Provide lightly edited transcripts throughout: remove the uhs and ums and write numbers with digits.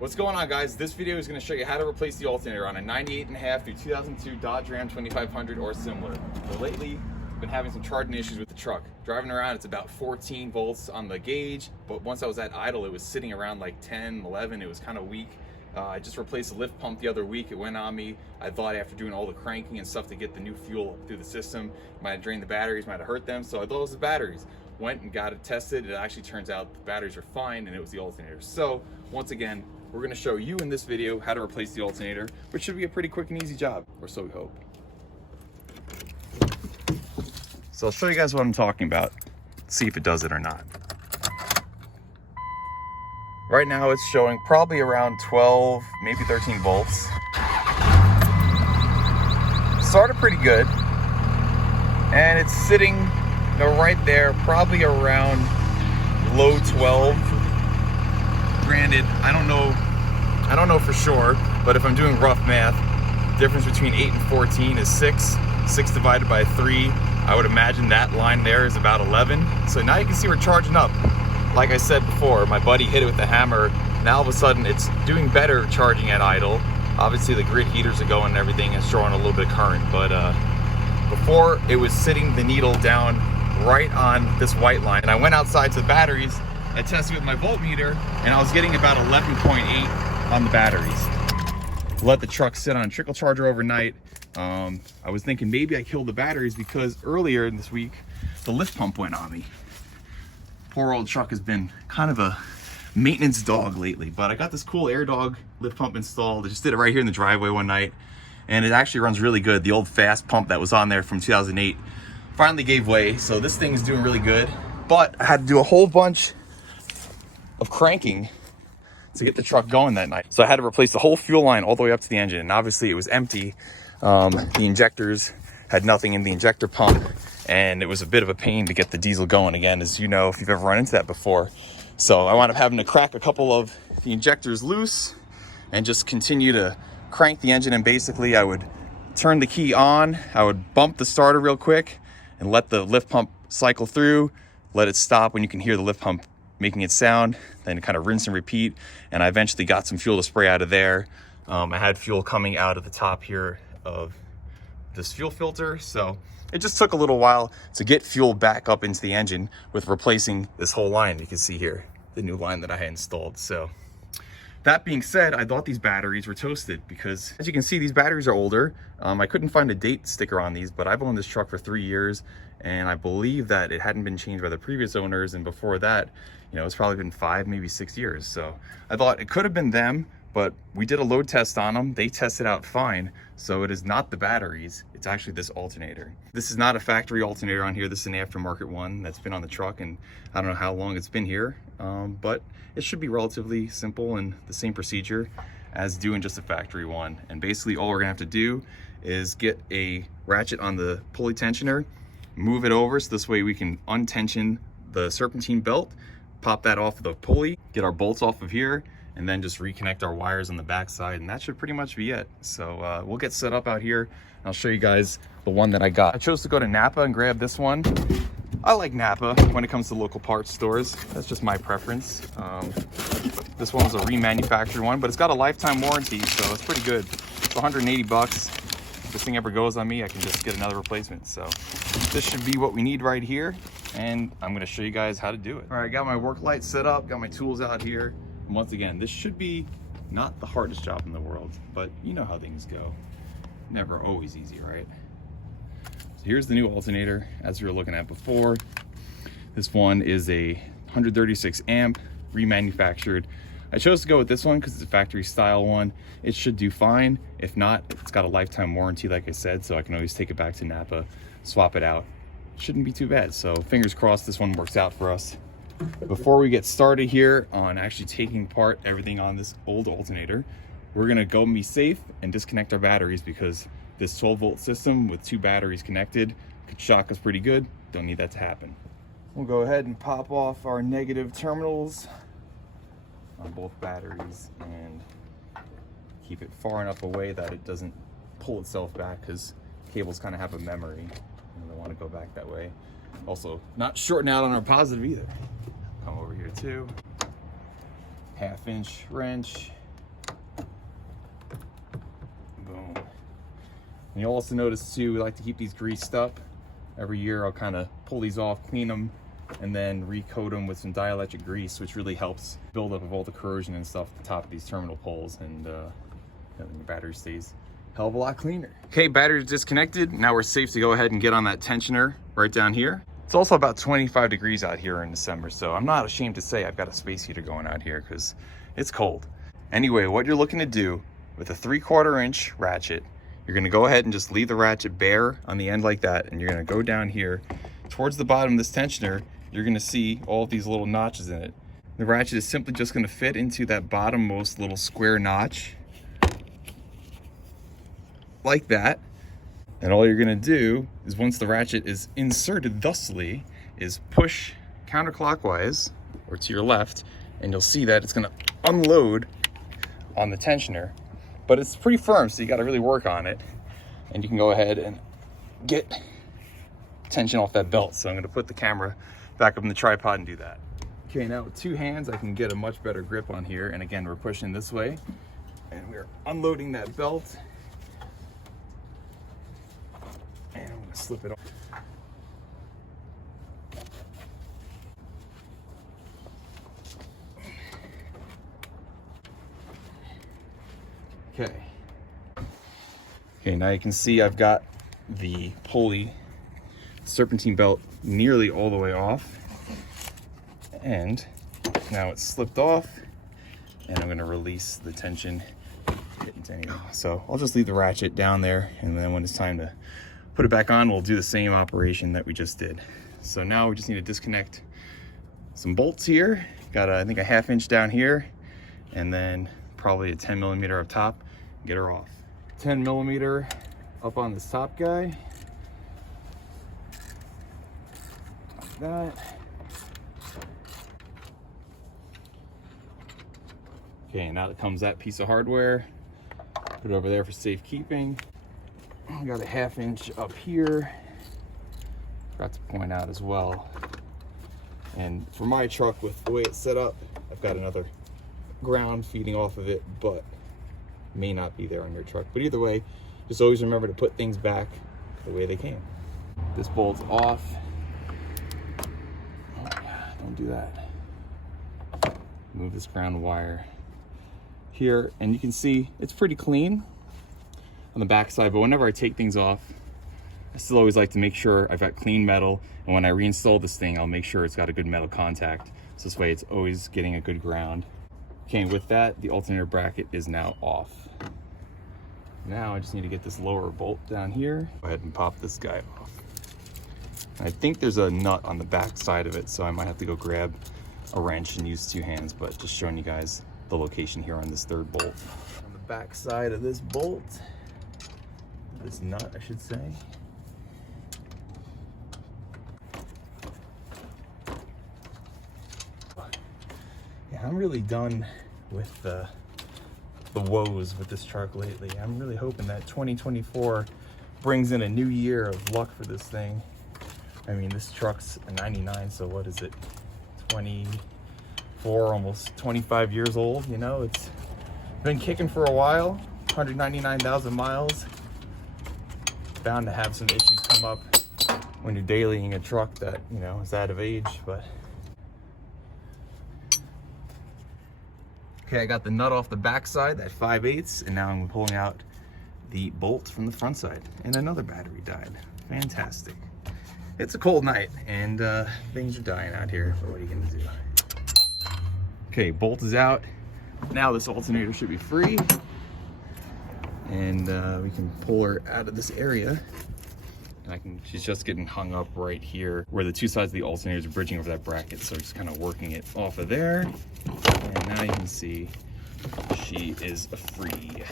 What's going on, guys? This video is going to show you how to replace the alternator on a 98.5 through 2002 Dodge Ram 2500 or similar. So lately, I've been having some charging issues with the truck. Driving around, it's about 14 volts on the gauge, but once I was at idle, it was sitting around like 10, 11. It was kind of weak. I just replaced the lift pump the other week. It went on me. I thought after doing all the cranking and stuff to get the new fuel through the system, it might have drained the batteries, might have hurt them. So I thought it was the batteries. Went and got it tested. It actually turns out the batteries are fine and it was the alternator. So once again, we're going to show you in this video how to replace the alternator, which should be a pretty quick and easy job, or so we hope. So I'll show you guys what I'm talking about, see if it does it or not. Right now it's showing probably around 12, maybe 13 volts. Started pretty good, and it's sitting right there, probably around low 12. Granted, I don't know for sure, but if I'm doing rough math, the difference between 8 and 14 is 6. 6 divided by 3, I would imagine that line there is about 11. So now you can see we're charging up. Like I said before, my buddy hit it with the hammer. Now all of a sudden it's doing better charging at idle. Obviously the grid heaters are going and everything is drawing a little bit of current, but before it was sitting the needle down right on this white line. And I went outside to the batteries, I tested with my voltmeter, and I was getting about 11.8 on the batteries. Let the truck sit on a trickle charger overnight. I was thinking maybe I killed the batteries because earlier in this week, the lift pump went on me. Poor old truck has been kind of a maintenance dog lately, but I got this cool Air Dog lift pump installed. I just did it right here in the driveway one night, and it actually runs really good. The old fast pump that was on there from 2008 finally gave way, so this thing is doing really good. But I had to do a whole bunch of cranking to get the truck going that night. So I had to replace the whole fuel line all the way up to the engine, and obviously it was empty. The injectors had nothing in the injector pump, and it was a bit of a pain to get the diesel going again, as you know, if you've ever run into that before. So I wound up having to crack a couple of the injectors loose and just continue to crank the engine. And basically I would turn the key on, I would bump the starter real quick and let the lift pump cycle through, let it stop when you can hear the lift pump making it sound, then kind of rinse and repeat. And I eventually got some fuel to spray out of there. I had fuel coming out of the top here of this fuel filter, so it just took a little while to get fuel back up into the engine with replacing this whole line. You can see here the new line that I had installed. So that being said, I thought these batteries were toasted because, as you can see, these batteries are older. I couldn't find a date sticker on these, but I've owned this truck for 3 years, and I believe that it hadn't been changed by the previous owners, and before that, it's probably been 5, maybe 6 years. So I thought it could have been them, but we did a load test on them. They tested out fine. So it is not the batteries, it's actually this alternator. This is not a factory alternator on here. This is an aftermarket one that's been on the truck, and I don't know how long it's been here, but it should be relatively simple and the same procedure as doing just a factory one. And basically all we're gonna have to do is get a ratchet on the pulley tensioner, move it over so this way we can untension the serpentine belt, pop that off of the pulley, get our bolts off of here, and then just reconnect our wires on the back side, and that should pretty much be it. So we'll get set up out here, and I'll show you guys the one that I got. I chose to go to Napa and grab this one. I like Napa when it comes to local parts stores. That's just my preference. This one's a remanufactured one, but it's got a lifetime warranty, so it's pretty good. It's 180 bucks. If this thing ever goes on me, I can just get another replacement. So this should be what we need right here, and I'm gonna show you guys how to do it. All right, I got my work light set up, got my tools out here. Once again, this should be not the hardest job in the world, but you know how things go. Never always easy, right? So here's the new alternator, as we were looking at before. This one is a 136 amp, remanufactured. I chose to go with this one because it's a factory style one. It should do fine. If not, it's got a lifetime warranty, like I said, so I can always take it back to Napa, swap it out. Shouldn't be too bad. So fingers crossed this one works out for us. Before we get started here on actually taking apart everything on this old alternator, we're gonna go and be safe and disconnect our batteries, because this 12-volt system with 2 batteries connected could shock us pretty good. Don't need that to happen. We'll go ahead and pop off our negative terminals on both batteries and keep it far enough away that it doesn't pull itself back, because cables kind of have a memory and they want to go back that way. Also, not shorting out on our positive either. Come over here too. 1/2 inch wrench, And you'll also notice too, we like to keep these greased up. Every year I'll kind of pull these off, clean them, and then recoat them with some dielectric grease, which really helps build up of all the corrosion and stuff at the top of these terminal poles, and then your battery stays a hell of a lot cleaner. Okay, battery's disconnected. Now we're safe to go ahead and get on that tensioner right down here. It's also about 25 degrees out here in December, so I'm not ashamed to say I've got a space heater going out here because it's cold. Anyway, what you're looking to do with a 3/4 inch ratchet, you're gonna go ahead and just leave the ratchet bare on the end like that, and you're gonna go down here towards the bottom of this tensioner. You're gonna see all of these little notches in it. The ratchet is simply just gonna fit into that bottommost little square notch, like that. And all you're gonna do is, once the ratchet is inserted thusly, is push counterclockwise or to your left, and you'll see that it's gonna unload on the tensioner. But it's pretty firm, so you gotta really work on it. And you can go ahead and get tension off that belt. So I'm gonna put the camera back up in the tripod and do that. Okay, now with 2 hands, I can get a much better grip on here. And again, we're pushing this way, and we're unloading that belt. And I'm gonna slip it off. Okay. Okay, now you can see I've got the pulley serpentine belt nearly all the way off. And now it's slipped off, and I'm gonna release the tension. So I'll just leave the ratchet down there, and then when it's time to put it back on, we'll do the same operation that we just did. So now we just need to disconnect some bolts here. Got I think a 1/2 inch down here, and then probably a 10mm up top. Get her off. 10mm up on this top guy. Like that. Okay, now that comes that piece of hardware. Put it over there for safekeeping. I got a 1/2 inch up here. Forgot to point out as well. And for my truck, with the way it's set up, I've got another ground feeding off of it, but may not be there on your truck. But either way, just always remember to put things back the way they came. This bolt's off. Oh my God, don't do that. Move this ground wire here, and you can see it's pretty clean on the back side, but whenever I take things off, I still always like to make sure I've got clean metal, and when I reinstall this thing, I'll make sure it's got a good metal contact, so this way it's always getting a good ground. Okay, with that, the alternator bracket is now off. Now I just need to get this lower bolt down here. Go ahead and pop this guy off. I think there's a nut on the back side of it, so I might have to go grab a wrench and use 2 hands, but just showing you guys the location here on this 3rd bolt. On the back side of this bolt, this nut, I should say. Yeah, I'm really done with the woes with this truck lately. I'm really hoping that 2024 brings in a new year of luck for this thing. I mean, this truck's a 99, so what is it? 24, almost 25 years old, you know? It's been kicking for a while, 199,000 miles. Bound to have some issues come up when you're dailying a truck that, you know, is out of age, but. Okay, I got the nut off the back side, that 5/8, and now I'm pulling out the bolt from the front side, and another battery died. Fantastic. It's a cold night, and things are dying out here, but what are you gonna do? Okay, bolt is out. Now this alternator should be free, and we can pull her out of this area. And she's just getting hung up right here where the 2 sides of the alternator are bridging over that bracket, so just kind of working it off of there. And now you can see she is free.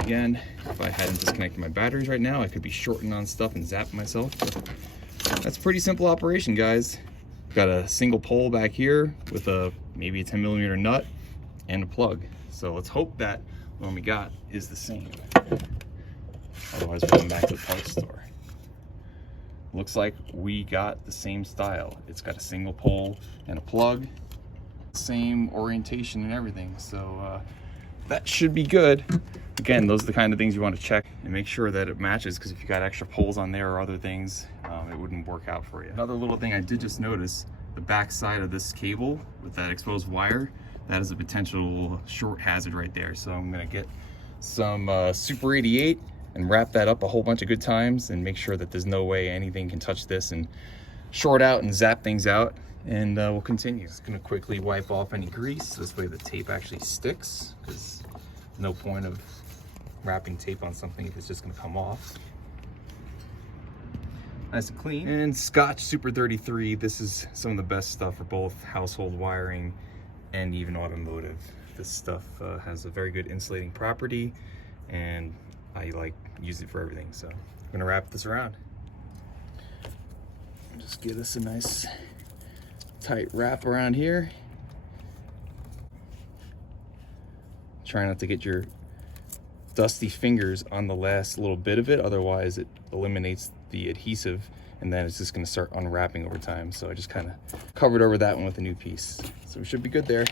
Again, if I hadn't disconnected my batteries right now, I could be shorting on stuff and zapping myself. But that's a pretty simple operation, guys. Got a single pole back here with maybe a 10mm nut and a plug. So let's hope that one we got is the same. Otherwise, we're going back to the parts store. Looks like we got the same style. It's got a single pole and a plug, same orientation and everything. So that should be good. Again, those are the kind of things you want to check and make sure that it matches, because if you got extra poles on there or other things, it wouldn't work out for you. Another little thing I did just notice, the back side of this cable with that exposed wire, that is a potential short hazard right there. So I'm gonna get some Super 88 and wrap that up a whole bunch of good times and make sure that there's no way anything can touch this and short out and zap things out. And we'll continue. Just gonna quickly wipe off any grease. This way the tape actually sticks, because no point of wrapping tape on something if it's just gonna come off. Nice and clean. And Scotch Super 33. This is some of the best stuff for both household wiring and even automotive. This stuff has a very good insulating property, and I use it for everything. So I'm gonna wrap this around. Just give this a nice tight wrap around here. Try not to get your dusty fingers on the last little bit of it, otherwise it eliminates the adhesive and then it's just going to start unwrapping over time. So I just kind of covered over that one with a new piece. So we should be good there.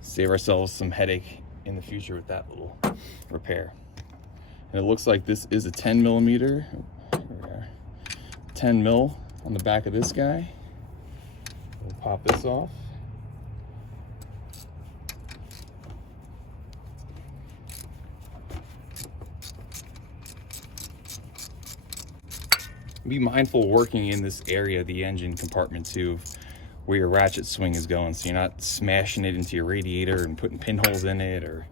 Save ourselves some headache in the future with that little repair. And it looks like this is a 10 millimeter, 10 mil on the back of this guy. We'll pop this off. Be mindful working in this area, the engine compartment too, where your ratchet swing is going, so you're not smashing it into your radiator and putting pinholes in it, or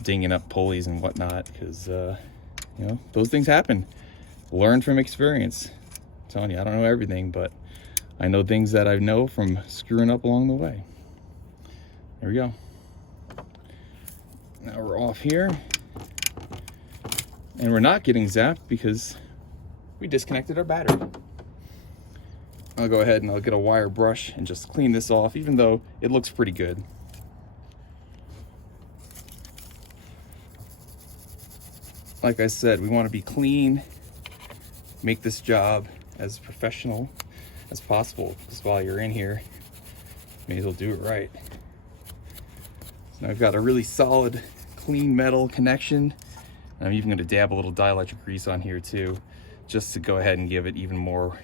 dinging up pulleys and whatnot, because those things happen. Learn from experience. I'm telling you, I don't know everything, but I know things that I know from screwing up along the way. There we go. Now we're off here, and we're not getting zapped because we disconnected our battery. I'll go ahead and I'll get a wire brush and just clean this off, even though it looks pretty good. Like I said, we want to be clean, make this job as professional as possible, because while you're in here, may as well do it right. So now I've got a really solid, clean metal connection. And I'm even going to dab a little dielectric grease on here too, just to go ahead and give it even more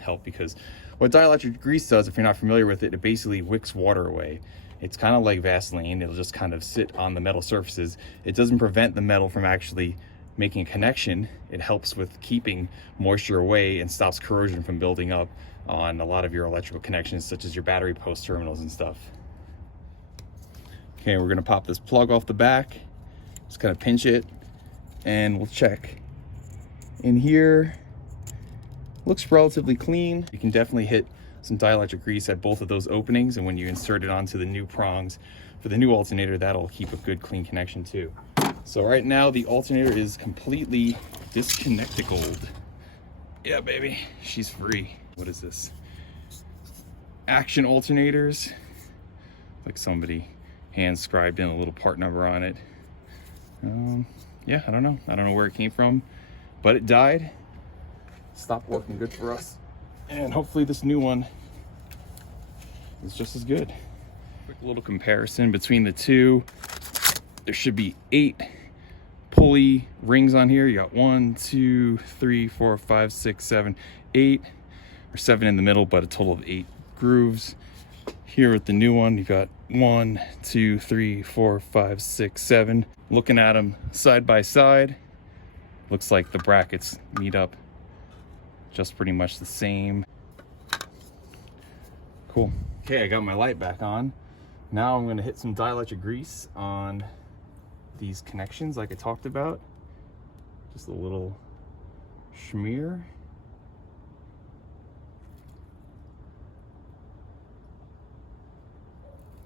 help, because what dielectric grease does, if you're not familiar with it, it basically wicks water away. It's kind of like Vaseline. It'll just kind of sit on the metal surfaces. It doesn't prevent the metal from actually making a connection. It helps with keeping moisture away and stops corrosion from building up on a lot of your electrical connections, such as your battery post terminals and stuff. Okay, we're gonna pop this plug off the back, just kind of pinch it, and we'll check. In here, looks relatively clean. You can definitely hit some dielectric grease at both of those openings, and when you insert it onto the new prongs for the new alternator, that'll keep a good clean connection too. So right now the alternator is completely disconnected. Yeah, baby, she's free. What is this? Action alternators. Like somebody hand scribed in a little part number on it. Yeah, I don't know where it came from, but it died. Stopped working good for us. And hopefully this new one is just as good. Quick little comparison between the two. There should be 8 pulley rings on here. You got 1, 2, 3, 4, 5, 6, 7, 8, or 7 in the middle, but a total of 8 grooves. Here with the new one, you got 1, 2, 3, 4, 5, 6, 7. Looking at them side by side, looks like the brackets meet up just pretty much the same. Cool. Okay, I got my light back on. Now I'm gonna hit some dielectric grease on these connections like I talked about. Just a little smear.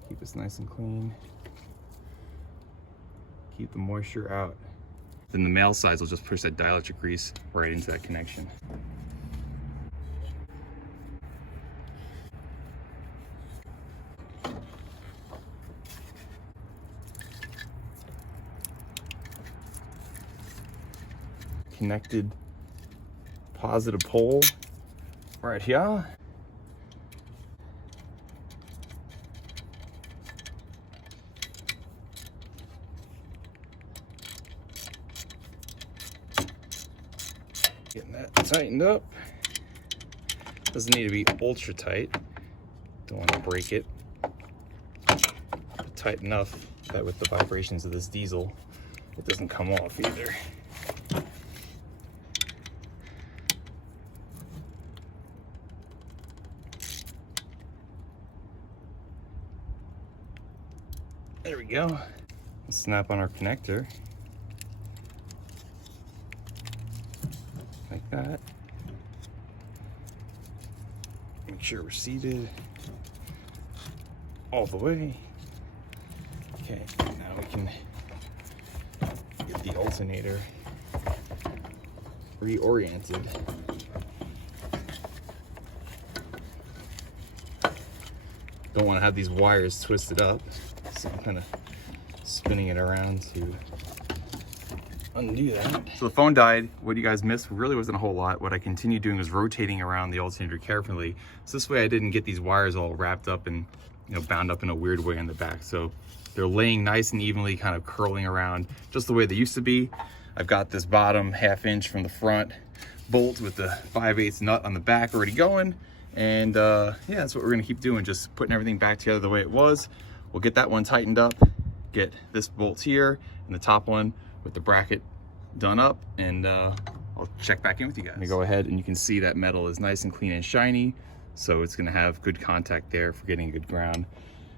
Keep this nice and clean. Keep the moisture out. Then the male sides will just push that dielectric grease right into that connection. Connected positive pole right here. that tightened up. Doesn't need to be ultra tight. Don't want to break it. But tight enough that with the vibrations of this diesel, it doesn't come off either. There we go. Snap on our connector. Like that. Make sure we're seated all the way. Okay, now we can get the alternator reoriented. Don't want to have these wires twisted up, so I'm kind of spinning it around to undo that. So the phone died. What you guys missed really wasn't a whole lot. What I continued doing was rotating around the alternator carefully, so this way I didn't get these wires all wrapped up and, you know, bound up in a weird way on the back. So they're laying nice and evenly, kind of curling around just the way they used to be. I've got this bottom 1/2 inch from the front bolt with the 5/8 nut on the back already going. And yeah, that's what we're gonna keep doing, just putting everything back together the way it was. We'll get that one tightened up, get this bolt here and the top one with the bracket done up, and I'll check back in with you guys. Let me go ahead, and you can see that metal is nice and clean and shiny, so it's gonna have good contact there for getting a good ground.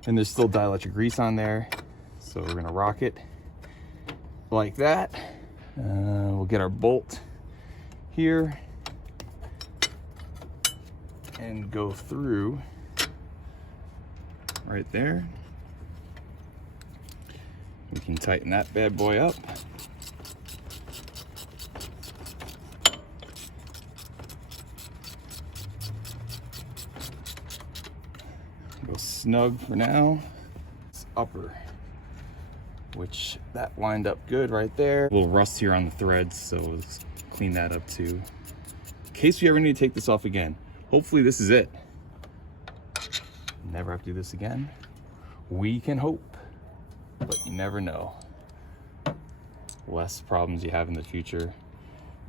And there's still dielectric grease on there, so we're gonna rock it like that. We'll get our bolt here and go through right there. We can tighten that bad boy up. Go snug for now. It's upper, which that lined up good right there. A little rust here on the threads, so let's clean that up too, in case we ever need to take this off again. Hopefully this is it. Never have to do this again. We can hope, but you never know. Less problems you have in the future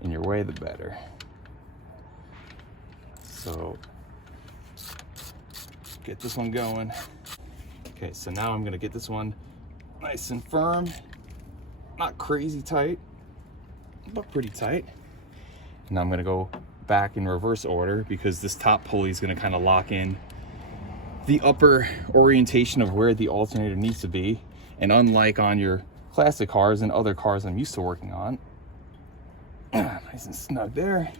in your way, the better. So get this one going. Okay, so now I'm gonna get this one nice and firm. Not crazy tight, but pretty tight. Now I'm gonna go back in reverse order, because this top pulley is gonna kind of lock in the upper orientation of where the alternator needs to be. And unlike on your classic cars and other cars I'm used to working on, nice and snug there.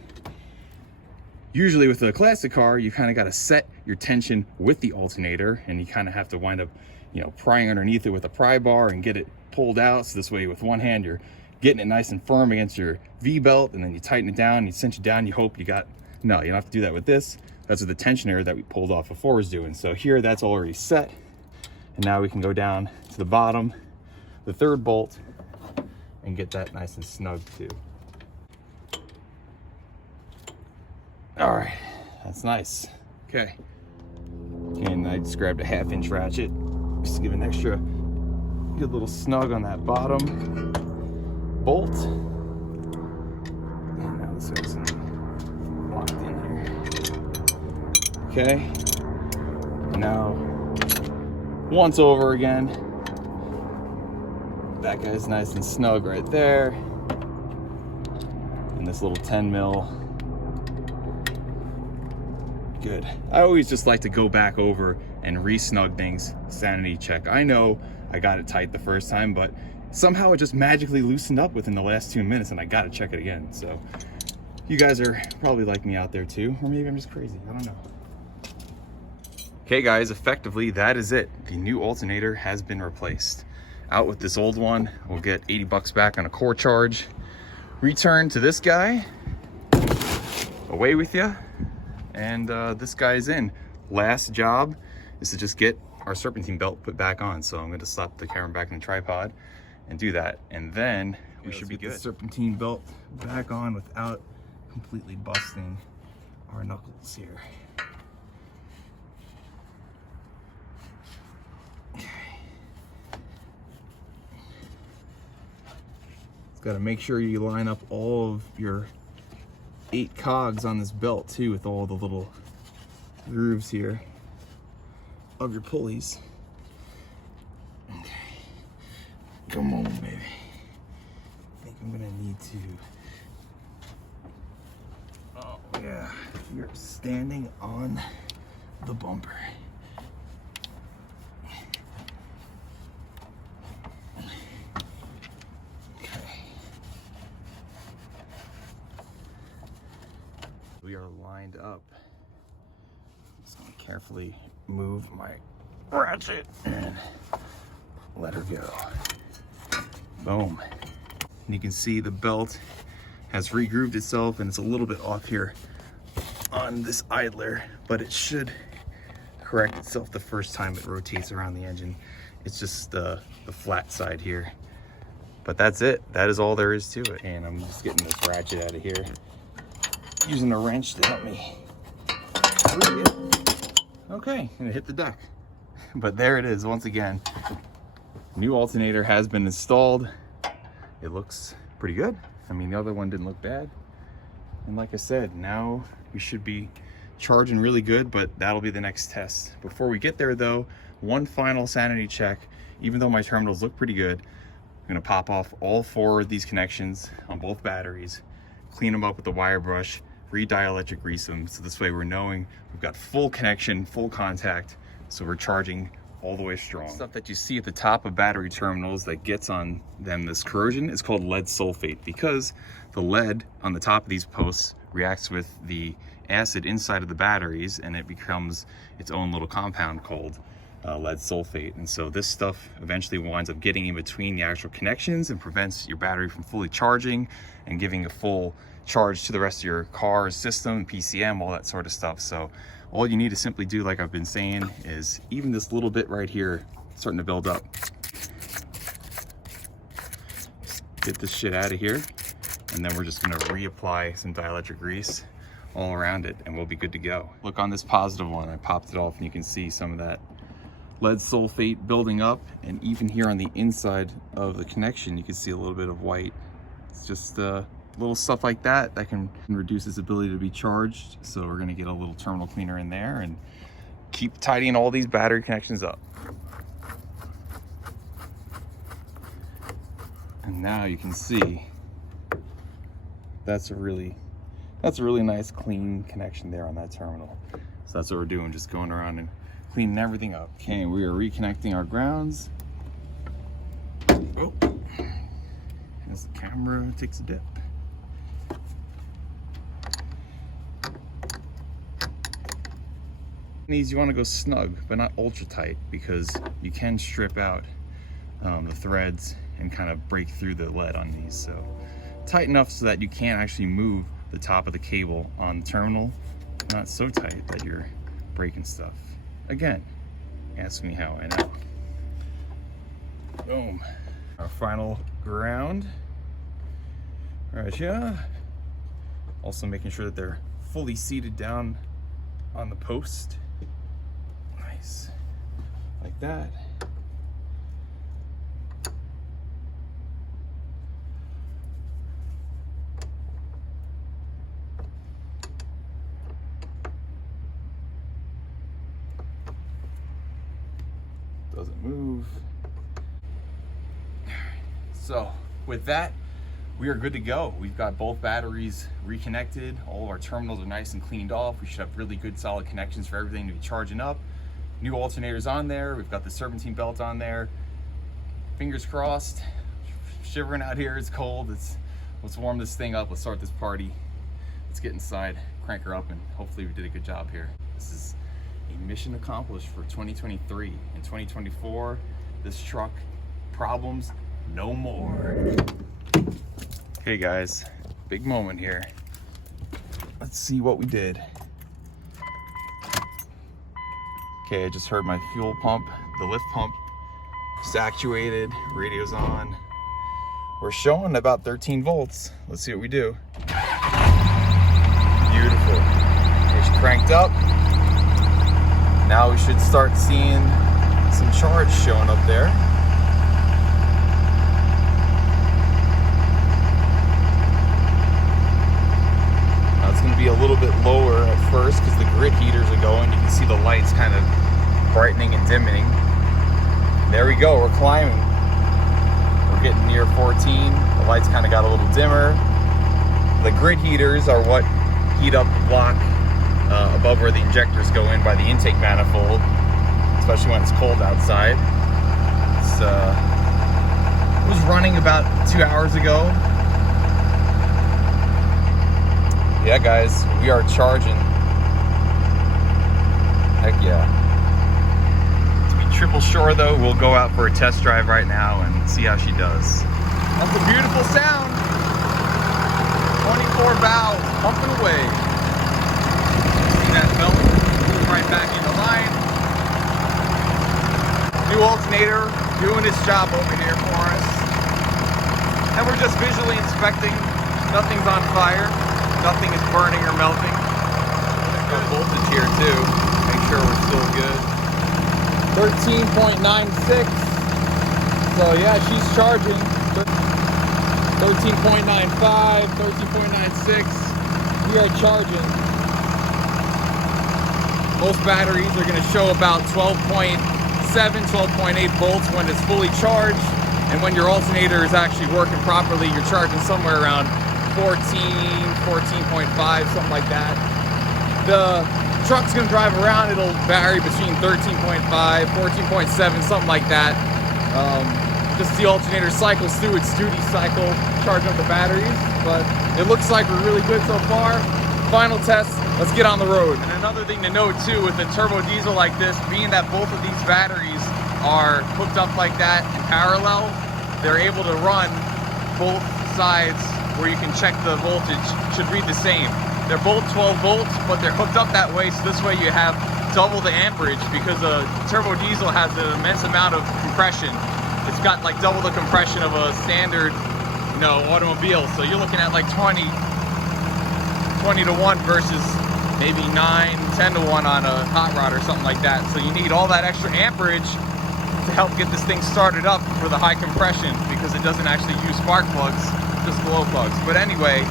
Usually with a classic car, you kind of got to set your tension with the alternator, and you kind of have to wind up, you know, prying underneath it with a pry bar and get it pulled out. So this way with one hand, you're getting it nice and firm against your V-belt, and then you tighten it down, you cinch it down, you hope you got, no, you don't have to do that with this. That's what the tensioner that we pulled off before was doing. So here, that's already set. And now we can go down to the bottom, the third bolt, and get that nice and snug too. All right, that's nice. Okay, and I just grabbed a 1/2 inch ratchet, just to give an extra good little snug on that bottom bolt. And now this guy's locked in here. Okay, now once over again, that guy's nice and snug right there. And this little 10 mil. Good. I always just like to go back over and re-snug things, sanity check. I know I got it tight the first time, but somehow it just magically loosened up within the last 2 minutes, and I gotta check it again. So you guys are probably like me out there too, or maybe I'm just crazy, I don't know. Okay guys, effectively that is it. The new alternator has been replaced. Out with this old one, we'll get 80 bucks back on a core charge. Return to this guy, away with you. And this guy's in. Last job is to just get our serpentine belt put back on. So I'm going to slap the camera back in the tripod and do that. And then we should be good. The serpentine belt back on without completely busting our knuckles here. Got to make sure you line up all of your 8 cogs on this belt too, with all the little grooves here of your pulleys. Okay, come on, baby. I think I'm gonna need to. Oh yeah, you're standing on the bumper. We are lined up. Just gonna carefully move my ratchet and let her go. Boom. And you can see the belt has regrooved itself, and it's a little bit off here on this idler, but it should correct itself the first time it rotates around the engine. It's just the flat side here. But that's it. That is all there is to it. And I'm just getting this ratchet out of here, using a wrench to help me free it. Okay, and it hit the deck. But there it is once again. New alternator has been installed. It looks pretty good. I mean, the other one didn't look bad. And like I said, now we should be charging really good, but that'll be the next test. Before we get there though, one final sanity check. Even though my terminals look pretty good, I'm gonna pop off all 4 of these connections on both batteries, clean them up with the wire brush, re-dielectric grease them, so this way we're knowing we've got full connection, full contact, so we're charging all the way strong. Stuff that you see at the top of battery terminals that gets on them this corrosion is called lead sulfate, because the lead on the top of these posts reacts with the acid inside of the batteries and it becomes its own little compound called lead sulfate. And so this stuff eventually winds up getting in between the actual connections and prevents your battery from fully charging and giving a full charge to the rest of your car's system, PCM, all that sort of stuff. So all you need to simply do, like I've been saying, is even this little bit right here starting to build up. Get this shit out of here, and then we're just gonna reapply some dielectric grease all around it and we'll be good to go. Look on this positive one, I popped it off and you can see some of that lead sulfate building up, and even here on the inside of the connection you can see a little bit of white. It's just little stuff like that can reduce its ability to be charged. So we're gonna get a little terminal cleaner in there and keep tidying all these battery connections up. And now you can see that's a really nice clean connection there on that terminal. So that's what we're doing, just going around and cleaning everything up. Okay, we are reconnecting our grounds. Oh, as the camera takes a dip. These you want to go snug, but not ultra tight, because you can strip out the threads and kind of break through the lead on these. So tight enough so that you can't actually move the top of the cable on the terminal, not so tight that you're breaking stuff. Again, ask me how, I know. Boom. Our final ground right here. Also making sure that they're fully seated down on the post. Nice, like that. Doesn't move. So with that, we are good to go. We've got both batteries reconnected. All of our terminals are nice and cleaned off. We should have really good solid connections for everything to be charging up. New alternators on there. We've got the serpentine belt on there. Fingers crossed. Shivering out here, it's cold. Let's warm this thing up. Let's start this party. Let's get inside, crank her up, and hopefully we did a good job here. This is a mission accomplished for 2023. In 2024, this truck, problems no more. Okay guys, big moment here. Let's see what we did. Okay, I just heard my fuel pump, the lift pump is actuated, radio's on. We're showing about 13 volts. Let's see what we do. Beautiful. It's cranked up. Now we should start seeing some charge showing up there. There we go, we're climbing. We're getting near 14. The lights kind of got a little dimmer. The grid heaters are what heat up the block above where the injectors go in by the intake manifold, especially when it's cold outside. It was running about 2 hours ago. Yeah, guys, we are charging. Heck yeah. To be triple sure though, we'll go out for a test drive right now and see how she does. That's a beautiful sound. 24 valve, pumping away. See that belt? Right back into line. New alternator doing its job over here for us. And we're just visually inspecting. Nothing's on fire. Nothing is burning or melting. Got voltage here too. Make sure we're still good. 13.96. So yeah, she's charging. 13.95, 13.96. We are charging. Most batteries are going to show about 12.7, 12.8 volts when it's fully charged. And when your alternator is actually working properly, you're charging somewhere around 14, 14.5, something like that. The truck's going to drive around. It'll vary between 13.5, 14.7, something like that. Just the alternator cycles through its duty cycle, charging up the batteries. But it looks like we're really good so far. Final test, let's get on the road. And another thing to note too, with a turbo diesel like this, being that both of these batteries are hooked up like that in parallel, they're able to run both sides where you can check the voltage, should read the same. They're both 12 volts, but they're hooked up that way, so this way you have double the amperage, because a turbo diesel has an immense amount of compression. It's got like double the compression of a standard, automobile. So you're looking at like 20 to 1 versus maybe 9, 10 to 1 on a hot rod or something like that. So you need all that extra amperage to help get this thing started up for the high compression, because it doesn't actually use spark plugs, just glow plugs. But anyway,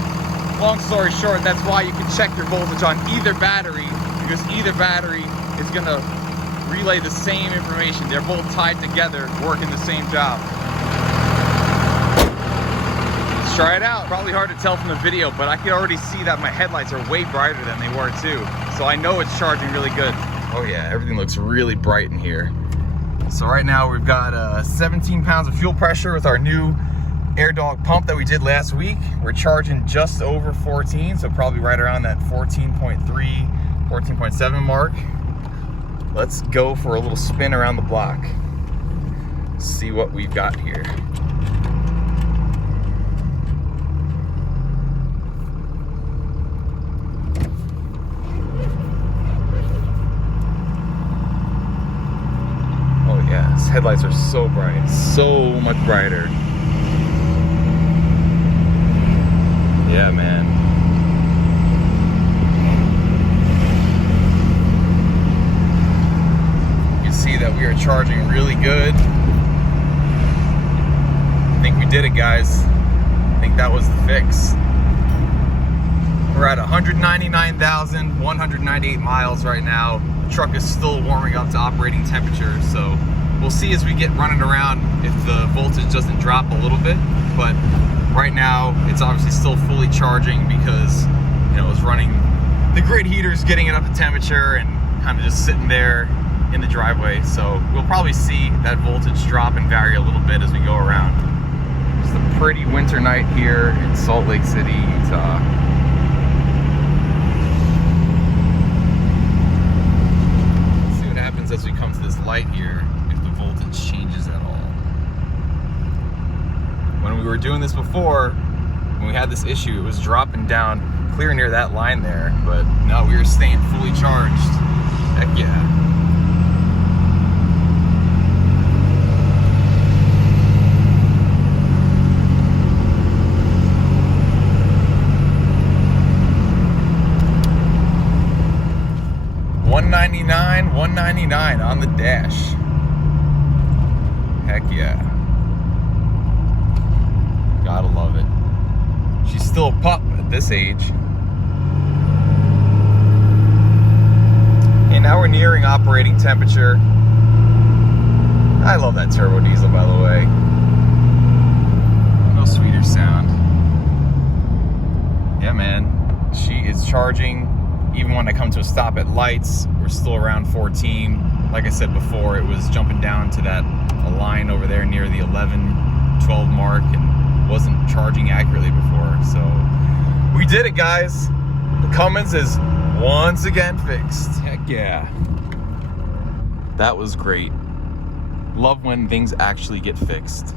long story short, that's why you can check your voltage on either battery, because either battery is going to relay the same information. They're both tied together, working the same job. Let's try it out. Probably hard to tell from the video, but I can already see that my headlights are way brighter than they were too. So I know it's charging really good. Oh yeah, everything looks really bright in here. So right now we've got 17 pounds of fuel pressure with our new Air Dog pump that we did last week. We're charging just over 14, so probably right around that 14.3, 14.7 mark. Let's go for a little spin around the block. See what we've got here. Oh yeah, these headlights are so bright, so much brighter. Yeah, man. That we are charging really good. I think we did it, guys. I think that was the fix. We're at 199,198 miles right now. The truck is still warming up to operating temperature, so we'll see as we get running around if the voltage doesn't drop a little bit. But right now it's obviously still fully charging, because it's running the grid heaters, getting it up to temperature, and kind of just sitting there in the driveway. So we'll probably see that voltage drop and vary a little bit as we go around. It's a pretty winter night here in Salt Lake City, Utah. Let's see what happens as we come to this light here, if the voltage changes at all. When we were doing this before, when we had this issue, it was dropping down clear near that line there, but no, we were staying fully charged. Heck yeah. $199 on the dash. Heck yeah. Gotta love it. She's still a pup at this age. And now we're nearing operating temperature. I love that turbo diesel, by the way. No sweeter sound. Yeah, man. She is charging. Even when I come to a stop at lights, we're still around 14. Like I said before, it was jumping down to that line over there near the 11, 12 mark and wasn't charging accurately before. So we did it, guys. The Cummins is once again fixed. Heck yeah. That was great. Love when things actually get fixed.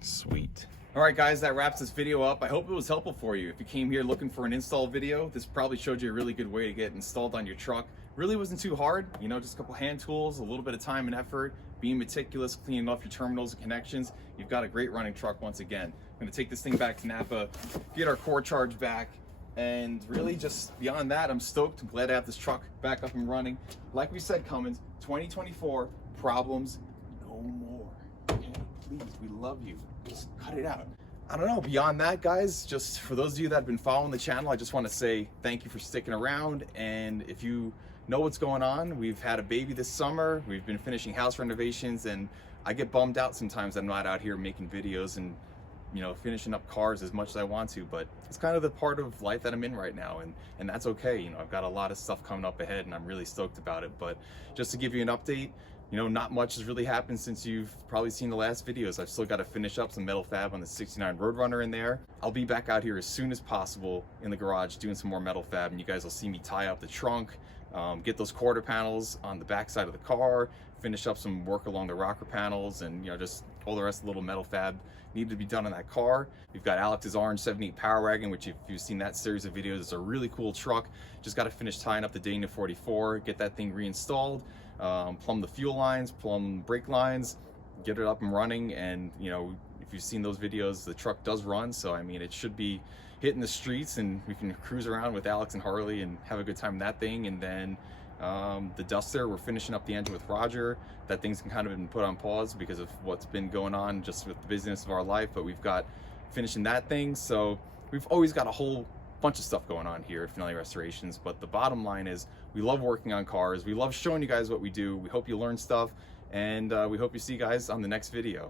Sweet. All right, guys, that wraps this video up. I hope it was helpful for you. If you came here looking for an install video, this probably showed you a really good way to get installed on your truck. Really wasn't too hard, you know, just a couple hand tools, a little bit of time and effort, being meticulous, cleaning off your terminals and connections. You've got a great running truck once again. I'm gonna take this thing back to Napa, get our core charge back, and really just beyond that, I'm stoked. I'm glad to have this truck back up and running. Like we said, Cummins, 2024, problems no more. Okay, please, we love you. Just cut it out. I don't know, beyond that, guys, just for those of you that have been following the channel, I just want to say thank you for sticking around. And if you know what's going on, we've had a baby this summer, we've been finishing house renovations, and I get bummed out sometimes I'm not out here making videos and, you know, finishing up cars as much as I want to, but it's kind of the part of life that I'm in right now, and that's okay. You know, I've got a lot of stuff coming up ahead and I'm really stoked about it. But just to give you an update, you know, not much has really happened since you've probably seen the last videos. I've still got to finish up some metal fab on the 69 Roadrunner in there. I'll be back out here as soon as possible in the garage doing some more metal fab, and you guys will see me tie up the trunk, get those quarter panels on the back side of the car, finish up some work along the rocker panels, and, you know, just all the rest of the little metal fab needed to be done on that car. We've got Alex's orange 78 Power Wagon, which if you've seen that series of videos, it's a really cool truck. Just got to finish tying up the Dana 44, get that thing reinstalled, plumb the fuel lines, plumb brake lines, get it up and running. And, you know, if you've seen those videos, the truck does run. So, I mean, it should be hitting the streets and we can cruise around with Alex and Harley and have a good time in that thing. And then the Duster, we're finishing up the engine with Roger. That thing's kind of been put on pause because of what's been going on just with the business of our life, but we've got finishing that thing. So we've always got a whole bunch of stuff going on here at Finale Restorations. But the bottom line is we love working on cars. We love showing you guys what we do. We hope you learn stuff, and we hope you see you guys on the next video.